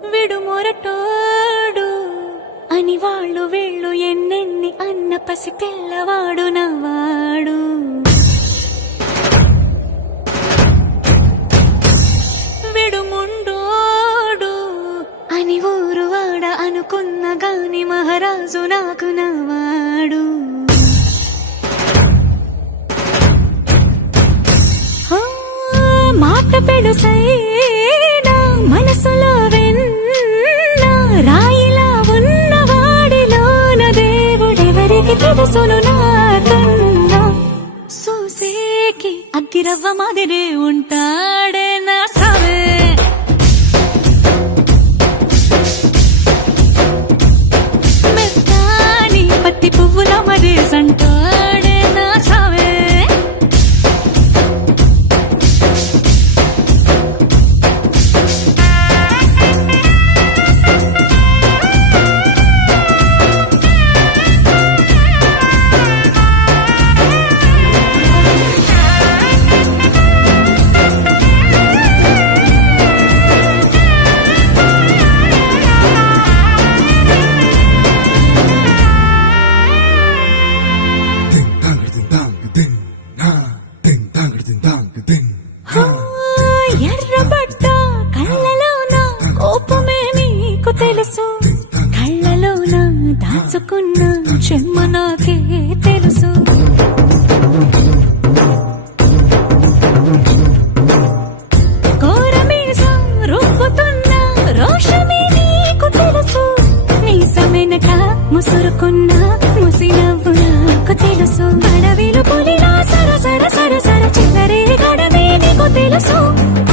విడు మొరటోడు అని వాళ్ళు వీళ్ళు ఎన్నెన్ని అన్న పసి పిల్లవాడు నవ్వాడు. విడు ముండోడు అని ఊరు వాడ అనుకున్న గాని మహారాజు నాకు నవ్వాడు. మాట పెడుసైనా మనసులో వెన్న రాయిలా ఉన్నవాడిలోన దేవుడెవరికి తెలుసును నాకన్నా. సూసేకి అగ్గిరవ్వ మాదిరే ఉంటాడే నా సావే. మెత్తాని పత్తి పువ్వుల మరేసంటాడే నా సావే. ఎర్రబడ్డ కళ్ళలోన కోపమే నీకు తెలుసు, కళ్ళలోన దాచుకున్న చెమ్మ నాకే తెలుసు. కోరమీసం రుబ్బుతున్న రోషమే నీకు తెలుసు, మీసమెనక ముసురుకున్న ముసినవ్వు నాకు తెలుసు. అడవిలు పులిలా సరసర సరసర చివరి గడమే నీకు తెలుసు.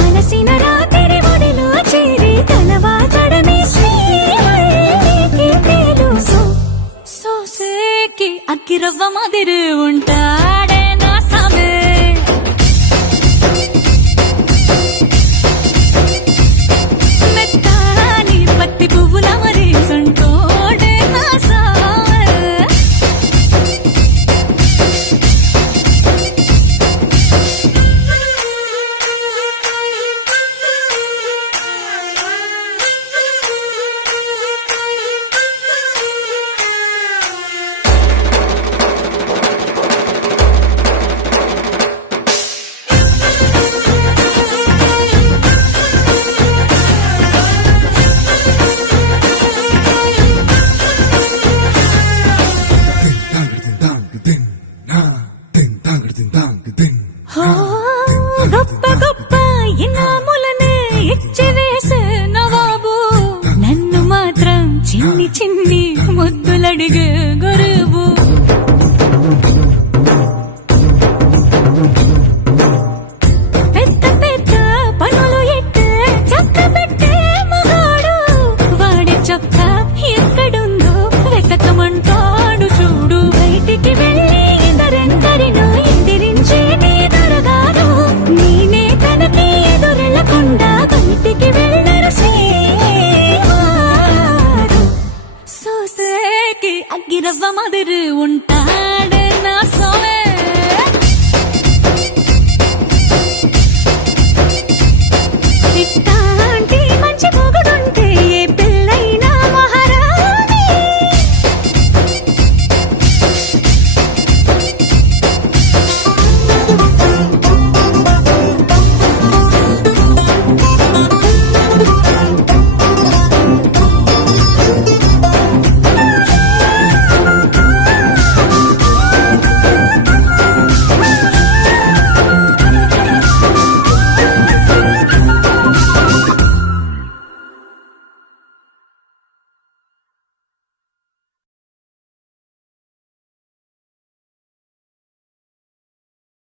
అలసిన రాత్రి ఒడిలో చేరి కలవాచడమే శ్రీకి తెలుసు. సోసేకి అగ్గిరవ్వ మాదిరి ఉంటాడే నా సామే. మెత్తాని పత్తి పువ్వుల మరేసంటోడే నా సామే. గొప్ప గొప్ప ఇనాములనే ఇచ్చి వేసే నవాబు నన్ను మాత్రం చిన్ని చిన్ని ముద్దులడిగే